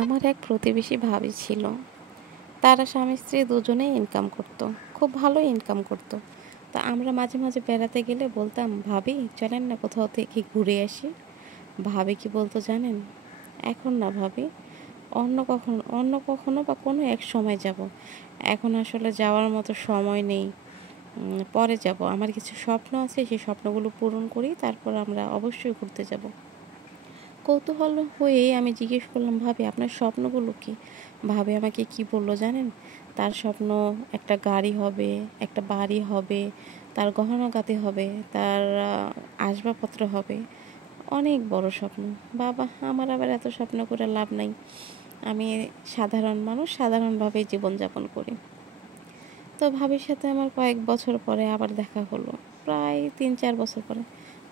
আমার এক প্রতিবেশী ভাবি ছিল। তারা স্বামী স্ত্রী দুজনেই ইনকাম করতো, খুব ভালো ইনকাম করতো। তো আমরা মাঝে মাঝে বেড়াতে গেলে বলতাম, ভাবি চলেন না কোথাও থেকে ঘুরে আসি। ভাবি কি বলতো জানেন? এখন না ভাবি, অন্য কখনো বা কোনো এক সময় যাব। এখন আসলে যাওয়ার মতো সময় নেই। পরে যাব, আমার কিছু স্বপ্ন আছে, সেই স্বপ্নগুলো পূরণ করি, তারপর আমরা অবশ্যই ঘুরতে যাব। কৌতূহল হয়ে আমি জিজ্ঞেস করলাম, ভাবি আপনার স্বপ্নগুলো কি? ভাবি আমাকে কি বললো জানেন? তার স্বপ্ন একটা গাড়ি হবে, একটা বাড়ি হবে, তার গহনাগাটি হবে, তার আসবাবপত্র হবে। অনেক বড় স্বপ্ন। বাবা, আমার আবার এত স্বপ্ন করে লাভ নাই। আমি সাধারণ মানুষ, সাধারণভাবেই জীবনযাপন করি। তো ভাবির সাথে আমার কয়েক বছর পরে আবার দেখা হলো, প্রায় 3-4 বছর পরে।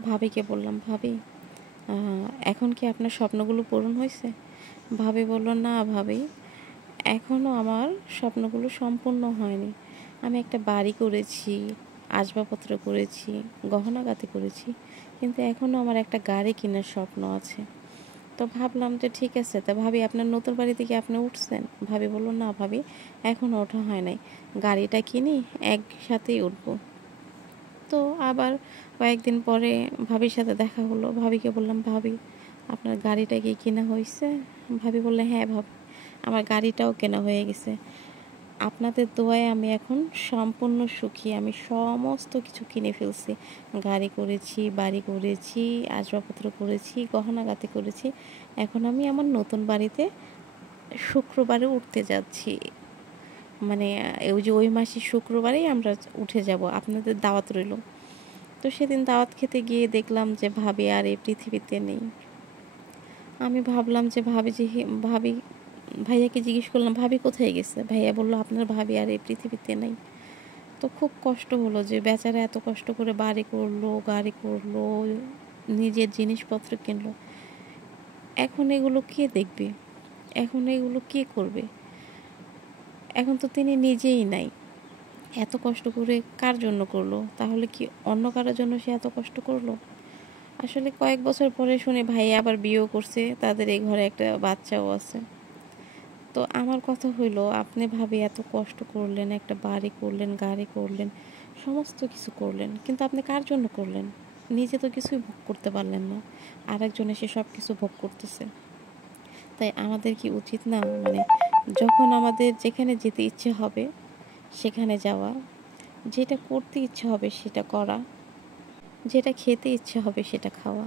ভাবিকে বললাম, ভাবি এখন কি আপনার স্বপ্নগুলো পূরণ হয়েছে? ভাবি বলল, না ভাবি, এখনও আমার স্বপ্নগুলো সম্পূর্ণ হয়নি। আমি একটা বাড়ি করেছি, আসবাবপত্র করেছি, গহনাগাটি করেছি, কিন্তু এখনও আমার একটা গাড়ি কেনার স্বপ্ন আছে। তো ভাবলাম যে ঠিক আছে, তা ভাবি আপনার নতুন বাড়িতে কি আপনি উঠছেন? ভাবি বলল, না ভাবি, এখনও ওঠা হয় নাই, গাড়িটা কিনি একসাথেই উঠবো। তো আবার কয়েকদিন পরে ভাবির সাথে দেখা হলো। ভাবিকে বললাম, ভাবি আপনার গাড়িটা কি কেনা হয়েছে? ভাবি বললে, হ্যাঁ ভাবি, আমার গাড়িটাও কেনা হয়ে গেছে। আপনাদের দোয়ায় আমি এখন সম্পূর্ণ সুখী। আমি সমস্ত কিছু কিনে ফেলছি। গাড়ি করেছি, বাড়ি করেছি, আসবাবপত্র করেছি, গহনাগাটি করেছি। এখন আমি আমার নতুন বাড়িতে শুক্রবারে উঠতে যাচ্ছি। মানে ওই যে ওই মাসের শুক্রবারেই আমরা উঠে যাব। আপনাদের দাওয়াত রইল। তো সেদিন দাওয়াত খেতে গিয়ে দেখলাম যে ভাবি আর এই পৃথিবীতে নেই। আমি ভাবলাম যে ভাবি, ভাইয়াকে জিজ্ঞেস করলাম, ভাবি কোথায় গেছে? ভাইয়া বলল, আপনার ভাবি আর এই পৃথিবীতে নেই। তো খুব কষ্ট হলো যে বেচারা এত কষ্ট করে বাড়ি করলো, গাড়ি করলো, নিজের জিনিসপত্র কিনলো, এখন এগুলো কে দেখবে? এখন এগুলো কে করবে? এখন তো তিনি নিজেই নাই। এত কষ্ট করে কার জন্য করলো? তাহলে কি অন্য কারোর জন্য সে এত কষ্ট করলো? আসলে কয়েক বছর পরে শুনে ভাইয়া আবার বিয়েও করছে, তাদের এই ঘরে একটা বাচ্চাও আছে। তো আমার কথা হইলো, আপনি ভাবি এত কষ্ট করলেন, একটা বাড়ি করলেন, গাড়ি করলেন, সমস্ত কিছু করলেন, কিন্তু আপনি কার জন্য করলেন? নিজে তো কিছুই ভোগ করতে পারলেন না, আরেকজন এসে সব কিছু ভোগ করতেছে। তাই আমাদের কি উচিত না, মানে যখন আমাদের যেখানে যেতে ইচ্ছে হবে সেখানে যাওয়া, যেটা করতে ইচ্ছে হবে সেটা করা, যেটা খেতে ইচ্ছে হবে সেটা খাওয়া।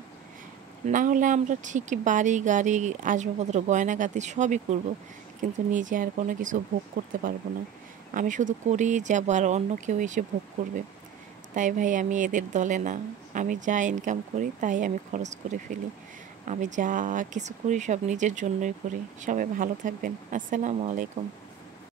না হলে আমরা ঠিকই বাড়ি গাড়ি আসবাবপত্র গয়নাগাটি সবই করব, কিন্তু নিজে আর কোনো কিছু ভোগ করতে পারবো না। আমি শুধু করেই যাব আর অন্য কেউ এসে ভোগ করবে। তাই ভাই আমি এদের দলে না। আমি যা ইনকাম করি তাই আমি খরচ করে ফেলি। আমি যা কিছু করি সব নিজের জন্যই করি। সবাই ভালো থাকবেন। আসসালামু আলাইকুম।